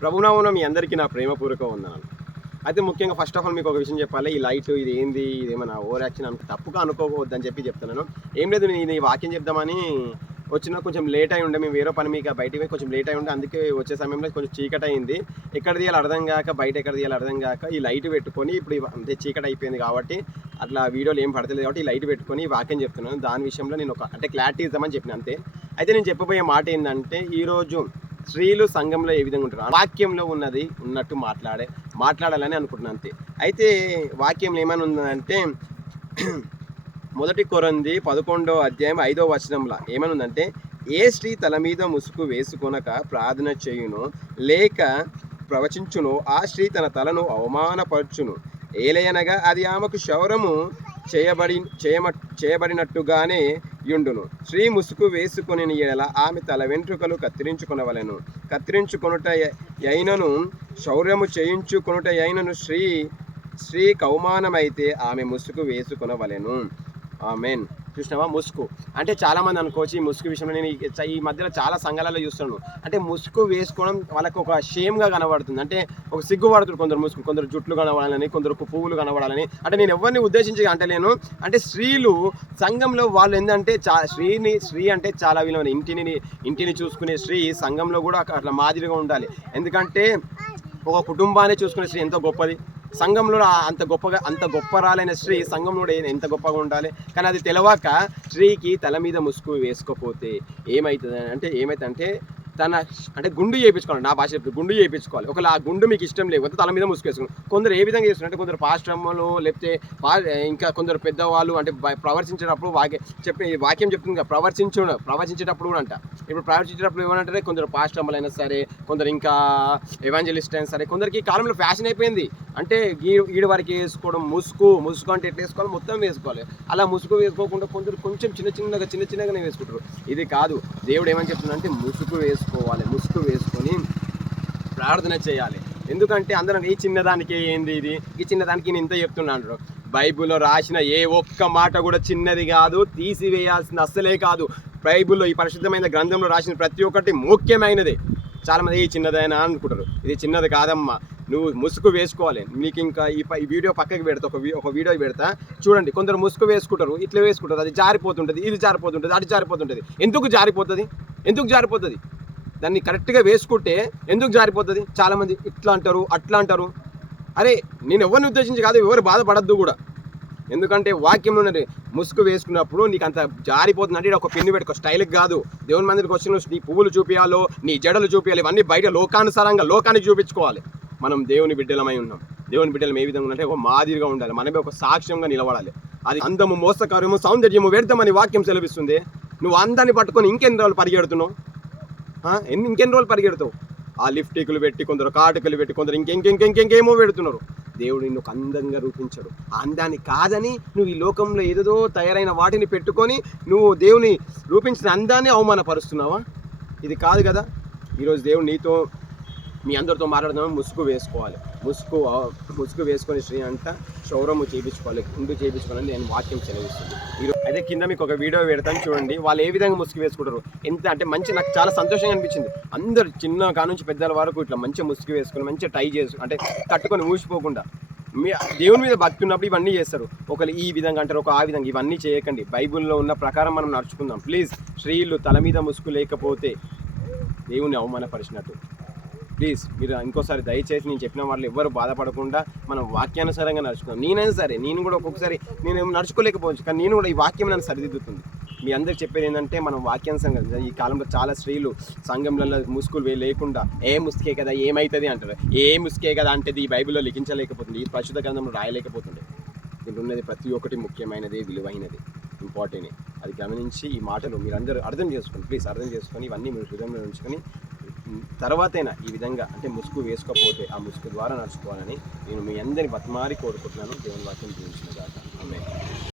ప్రభునామమున మీ అందరికీ నా ప్రేమపూర్వక వందనాలు. అయితే ముఖ్యంగా ఫస్ట్ ఆఫ్ ఆల్ మీకు ఒక విషయం చెప్పాలి. ఈ లైట్ ఇది ఏంది, ఇదేమన్నా ఓవర్ యాక్షన్ తప్పుగా అనుకోవద్దని చెప్తున్నాను. ఏం లేదు, నేను ఈ వాక్యం చెప్దామని వచ్చిన కొంచెం లేట్ అయి ఉండే. మేము వేరే పని మీకు బయటికి పోయి కొంచెం లేట్ అయి ఉండే. అందుకే వచ్చే సమయంలో కొంచెం చీకటి అయింది. ఎక్కడ తీయాలి అర్థం కాక, బయట ఎక్కడ తీయాలి అర్థం కాక ఈ లైట్ పెట్టుకొని ఇప్పుడు అంటే చీకటి అయిపోయింది కాబట్టి అట్లా వీడియోలు ఏం పడతలేదు కాబట్టి ఈ లైట్ పెట్టుకొని వాక్యం చెప్తున్నాను. దాని విషయంలో నేను అంటే క్లారిటీ ఇద్దామని చెప్పిన అంతే. అయితే నేను చెప్పబోయే మాట ఏంటంటే, ఈరోజు స్త్రీలు సంఘంలో ఏ విధంగా ఉంటారు, వాక్యంలో ఉన్నది ఉన్నట్టు మాట్లాడాలని అనుకుంటున్నాను అంతే. అయితే వాక్యంలో ఏమైనా ఉందంటే 1 కొరింథీ 11వ అధ్యాయం 5వ వచనంలో ఏమని ఉందంటే, ఏ స్త్రీ తల మీద ముసుగు వేసుకొనక ప్రార్థన చేయును లేక ప్రవచించును, ఆ స్త్రీ తన తలను అవమానపరచును. ఏలయనగా అది ఆమెకు క్షౌరము చేయబడినట్టుగానే యుండును. స్త్రీ ముసుగు వేసుకొని ఎడల ఆమె తల వెంట్రుకలు కత్తిరించుకొనవలెను. కత్తిరించుకొనుట అయినను శౌర్యము చేయించుకొనుట అయినను స్త్రీ కౌమానమైతే ఆమె ముసుగు వేసుకొనవలెను. ఆమెన్. చూసినావా, ముసుగు అంటే చాలామంది అనుకోవచ్చు ఈ ముసుగు విషయంలో. నేను ఈ మధ్యలో చాలా సంఘాలలో చూస్తున్నాను. అంటే ముసుగు వేసుకోవడం వాళ్ళకు ఒక షేమ్గా కనబడుతుంది. అంటే ఒక సిగ్గుపడుతుంది కొందరు ముసుగు, కొందరు జుట్లు కనబడాలని, కొందరు పువ్వులు కనబడాలని. అంటే నేను ఎవరిని ఉద్దేశించి అంటలేను. అంటే స్త్రీలు సంఘంలో వాళ్ళు ఏంటంటే స్త్రీ అంటే చాలా విలువైన. ఇంటిని చూసుకునే స్త్రీ సంఘంలో కూడా అట్లా మాదిరిగా ఉండాలి. ఎందుకంటే ఒక కుటుంబాన్ని చూసుకునే స్త్రీ ఎంతో గొప్పది. సంఘంలో అంత గొప్పరాలైన స్త్రీ సంఘంలో ఎంత గొప్పగా ఉండాలి. కానీ అది తెలవాక స్త్రీకి తల మీద ముసుగు వేసుకోకపోతే ఏమవుతుందంటే అంటే గుండు చేయించుకోవాలి. నా భాష గుండు చేయించుకోవాలి. ఒకవేళ ఆ గుండు మీకు ఇష్టం లేకపోతే తల మీద ముసుగు వేసుకోండి. కొందరు ఏ విధంగా చేస్తున్నారు, కొందరు పాస్టర్లు లేకపోతే ఇంకా కొందరు పెద్దవాళ్ళు అంటే ప్రవర్తించేటప్పుడు వాక్యం చెప్తుంది కదా, ప్రవచించేటప్పుడు కూడా అంట. ఇప్పుడు ప్రవచించేటప్పుడు ఏమంటారు, కొందరు పాస్టర్లు అయినా సరే, కొందరు ఇంకా ఎవాంజలిస్ట్ అయినా సరే, కొందరికి ఈ కాలంలో ఫ్యాషన్ అయిపోయింది. అంటే ఈడు వరకు వేసుకోవడం, ముసుగు అంటే ఎట్లా వేసుకోవాలి, మొత్తం వేసుకోవాలి. అలా ముసుగు వేసుకోకుండా కొందరు కొంచెం చిన్నగానే వేసుకుంటారు. ఇది కాదు. దేవుడు ఏమని చెప్తుందంటే ముసుగు వేసుకొని ప్రార్థన చేయాలి. ఎందుకంటే అందరం ఈ చిన్నదానికి ఏంది ఇది, ఈ చిన్నదానికి నేను ఇంత చెప్తున్నాను. బైబిల్లో రాసిన ఏ ఒక్క మాట కూడా చిన్నది కాదు, తీసివేయాల్సింది అస్సలే కాదు. బైబిల్లో ఈ పరిశుద్ధమైన గ్రంథంలో రాసిన ప్రతి ఒక్కటి ముఖ్యమైనదే. చాలామంది ఈ చిన్నదైనా అనుకుంటారు. ఇది చిన్నది కాదమ్మా, నువ్వు ముసుగు వేసుకోవాలి. మీకు ఇంకా ఈ వీడియో పక్కకి పెడతా, ఒక వీడియో పెడతా చూడండి. కొందరు ముసుగు వేసుకుంటారు, ఇట్లా వేసుకుంటారు, అది జారిపోతుంటుంది, ఇది జారిపోతుంటుంది, అది జారిపోతుంటుంది. ఎందుకు జారిపోతుంది? దాన్ని కరెక్ట్గా వేసుకుంటే ఎందుకు జారిపోతుంది? చాలామంది ఇట్లా అంటారు, అట్లా అంటారు. అరే, నేను ఎవరిని ఉద్దేశించి కాదు, ఎవరు బాధపడద్దు కూడా. ఎందుకంటే వాక్యంలో ఉన్నది ముసుగు వేసుకున్నప్పుడు నీకు అంత జారిపోతుందంటే ఒక పిన్ను పెట్టుకో, స్టైల్కి కాదు. దేవుని మందిరికి వచ్చిన నీ పువ్వులు చూపించాలో, నీ జడలు చూపించాలి, ఇవన్నీ బయట లోకానుసారంగా లోకానికి చూపించుకోవాలి. మనం దేవుని బిడ్డలమై ఉన్నాం. దేవుని బిడ్డలం ఏ విధంగా ఉంటే ఒక మాదిరిగా ఉండాలి. మనమే ఒక సాక్ష్యంగా నిలబడాలి. అది అందము, మోసకార్యము, సౌందర్యము వ్యర్థమని వాక్యం సెలవిస్తుంది. నువ్వు అందాన్ని పట్టుకొని ఇంకెన్ని రోజులు పరిగెడతావు? ఆ లిప్టిక్లు పెట్టి, కొందరు కాటుకలు పెట్టి, కొందరు ఇంకేమో పెడుతున్నారు. దేవుడు నిన్ను ఒక అందంగా రూపించాడు. ఆ అందాన్ని కాదని నువ్వు ఈ లోకంలో ఏదో తయారైన వాటిని పెట్టుకొని నువ్వు దేవుని రూపించిన అందాన్ని అవమానపరుస్తున్నావా? ఇది కాదు కదా. ఈరోజు దేవుడు మీ అందరితో మాట్లాడుతున్నాం. ముసుగు వేసుకోవాలి. ముసుగు వేసుకొని స్త్రీ అంతా క్షౌరము చేయించుకోవాలి, గుండు చేయించుకోవాలని నేను వాక్యం సెలవిస్తుంది. అయితే కింద మీకు ఒక వీడియో పెడతాను చూడండి. వాళ్ళు ఏ విధంగా ముసుగు వేసుకుంటారు. ఎంత అంటే నాకు చాలా సంతోషంగా అనిపించింది. అందరు చిన్న కానుంచి పెద్దల వరకు ఇట్లా మంచిగా ముసుగు వేసుకొని, మంచిగా టై అంటే కట్టుకొని ఊసిపోకుండా దేవుని మీద భక్తి ఉన్నప్పుడు ఇవన్నీ చేస్తారు. ఒకరు ఈ విధంగా అంటారు, ఆ విధంగా. ఇవన్నీ చేయకండి. బైబిల్లో ఉన్న ప్రకారం మనం నడుచుకుందాం ప్లీజ్. స్త్రీలు తల మీద ముసుగు లేకపోతే దేవుని అవమానపరిచినట్టు. ప్లీజ్ మీరు ఇంకోసారి దయచేసి నేను చెప్పిన వాళ్ళు ఎవరు బాధపడకుండా మనం వాక్యానుసారంగా నడుచుకున్నాం. నేనైనా సరే, నేను కూడా ఒక్కొక్కసారి నేను నడుచుకోలేకపోవచ్చు, కానీ నేను కూడా ఈ వాక్యం నన్ను సరిదిద్దుతుంది. మీ అందరికి చెప్పేది ఏంటంటే, మనం వాక్యానుసారంగా ఈ కాలంలో చాలా స్త్రీలు సంఘంలో ముసుగులు లేకుండా ముసుకే కదా, ఏమవుతుంది అంటారు. ముసుకే కదా అంటే ఈ బైబిల్లో లిఖించలేకపోతుంది, ఈ పరిశుద్ధ గ్రంథంలో రాయలేకపోతుంది. దీంట్లో ఉన్నది ప్రతి ఒక్కటి ముఖ్యమైనది, విలువైనది, ఇంపార్టెంట్. అది గమనించి ఈ మాటలు మీరందరూ అర్థం చేసుకోండి. ప్లీజ్ అర్థం చేసుకొని ఇవన్నీ మీరు హృదయంలో ఉంచుకొని తర్వాతైనా ఈ విధంగా అంటే ముసుగు వేసుకోకపోతే ఆ ముసుగు ద్వారా నడుచుకోవాలని నేను మీ అందరిని బతిమారి కోరుకుంటున్నాను. దేవుని వాక్యం జీవించిన దాకా. ఆమేన్.